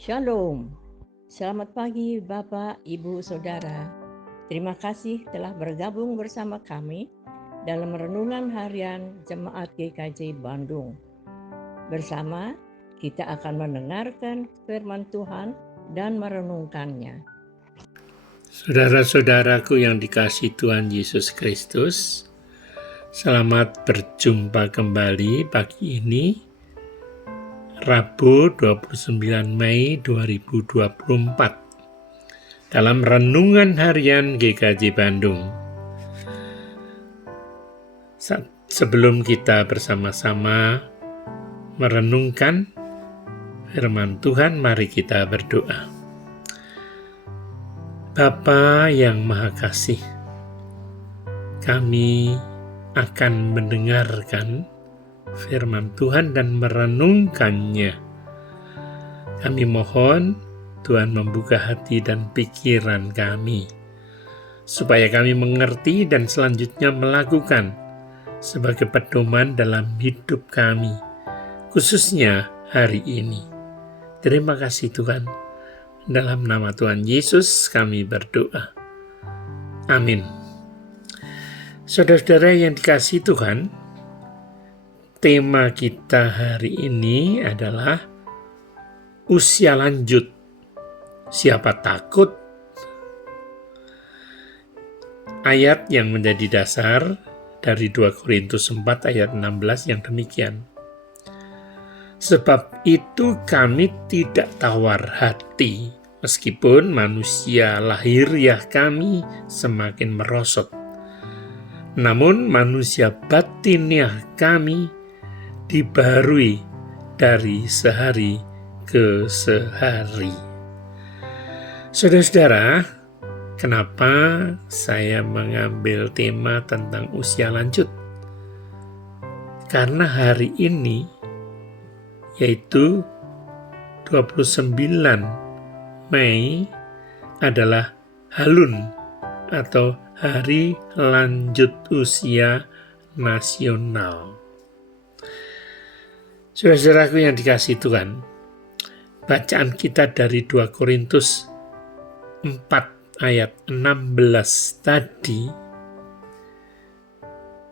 Shalom, selamat pagi Bapak, Ibu, Saudara. Terima kasih telah bergabung bersama kami dalam Renungan Harian Jemaat GKJ Bandung. Bersama kita akan mendengarkan firman Tuhan dan merenungkannya. Saudara-saudaraku yang dikasihi Tuhan Yesus Kristus, selamat berjumpa kembali pagi ini, Rabu 29 Mei 2024, dalam Renungan Harian GKJ Bandung. Sebelum kita bersama-sama merenungkan firman Tuhan, mari kita berdoa. Bapa yang Maha Kasih, kami akan mendengarkan firman Tuhan dan merenungkannya. Kami mohon Tuhan membuka hati dan pikiran kami, supaya kami mengerti dan selanjutnya melakukan sebagai pedoman dalam hidup kami, khususnya hari ini. Terima kasih Tuhan. Dalam nama Tuhan Yesus kami berdoa. Amin. Saudara-saudara yang dikasihi Tuhan, tema kita hari ini adalah usia lanjut. Siapa takut? Ayat yang menjadi dasar dari 2 Korintus 4 ayat 16 yang demikian. Sebab itu kami tidak tawar hati, meskipun manusia lahiriah kami semakin merosot. Namun manusia batiniah kami dibaharui dari sehari ke sehari. Saudara-saudara, kenapa saya mengambil tema tentang usia lanjut? Karena hari ini, yaitu 29 Mei, adalah Halun atau Hari Lanjut Usia Nasional. Saudara-saudaraku yang dikasihi Tuhan, bacaan kita dari 2 Korintus 4 ayat 16 tadi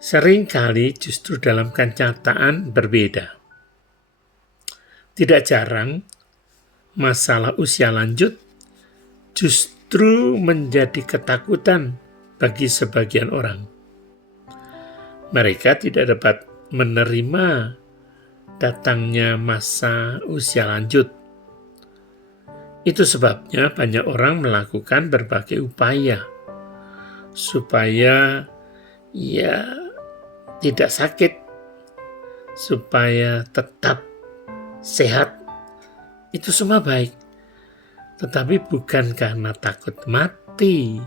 seringkali justru dalam kenyataan berbeda. Tidak jarang masalah usia lanjut justru menjadi ketakutan bagi sebagian orang. Mereka tidak dapat menerima datangnya masa usia lanjut. Itu sebabnya banyak orang melakukan berbagai upaya supaya tidak sakit, supaya tetap sehat. Itu semua baik, tetapi bukan karena takut mati.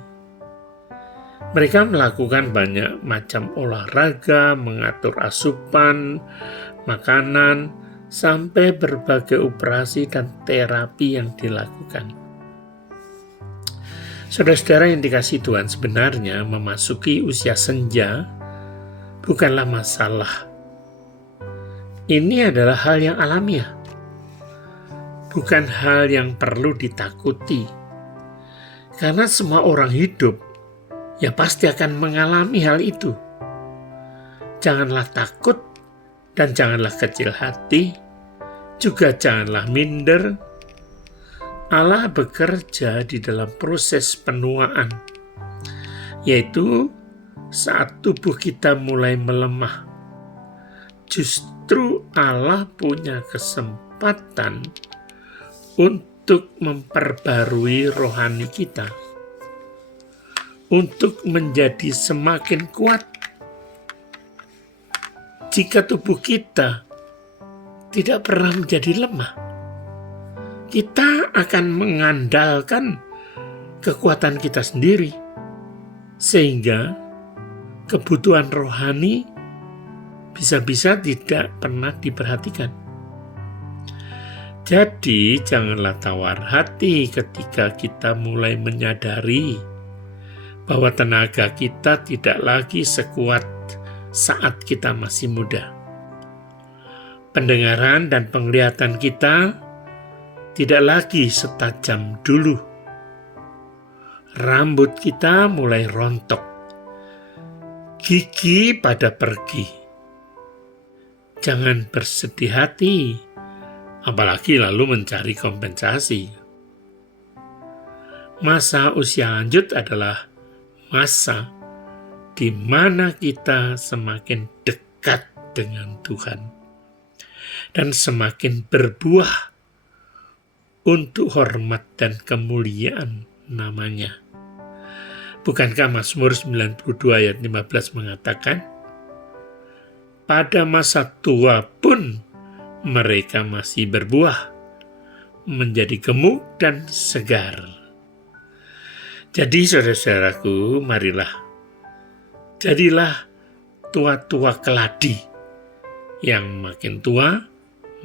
Mereka melakukan banyak macam olahraga, mengatur asupan, makanan, sampai berbagai operasi dan terapi yang dilakukan. Saudara-saudara yang dikasihi Tuhan, sebenarnya memasuki usia senja bukanlah masalah. Ini adalah hal yang alamiah, bukan hal yang perlu ditakuti. Karena semua orang hidup ya pasti akan mengalami hal itu. Janganlah takut dan janganlah kecil hati, juga janganlah minder. Allah bekerja di dalam proses penuaan, yaitu saat tubuh kita mulai melemah. Justru Allah punya kesempatan untuk memperbarui rohani kita, untuk menjadi semakin kuat. Jika tubuh kita tidak pernah menjadi lemah, kita akan mengandalkan kekuatan kita sendiri, sehingga kebutuhan rohani bisa-bisa tidak pernah diperhatikan. Jadi janganlah tawar hati ketika kita mulai menyadari bahwa tenaga kita tidak lagi sekuat saat kita masih muda. Pendengaran dan penglihatan kita tidak lagi setajam dulu. Rambut kita mulai rontok, gigi pada pergi. Jangan bersedih hati, apalagi lalu mencari kompensasi. Masa usia lanjut adalah masa di mana kita semakin dekat dengan Tuhan dan semakin berbuah untuk hormat dan kemuliaan namanya. Bukankah Mazmur 92 ayat 15 mengatakan, pada masa tua pun mereka masih berbuah, menjadi gemuk dan segar. Jadi saudara-saudaraku, marilah, jadilah tua-tua keladi yang makin tua,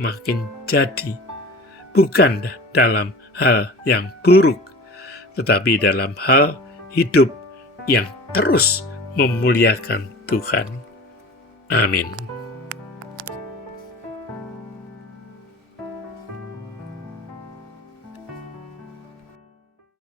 makin jadi. Bukan dalam hal yang buruk, tetapi dalam hal hidup yang terus memuliakan Tuhan. Amin.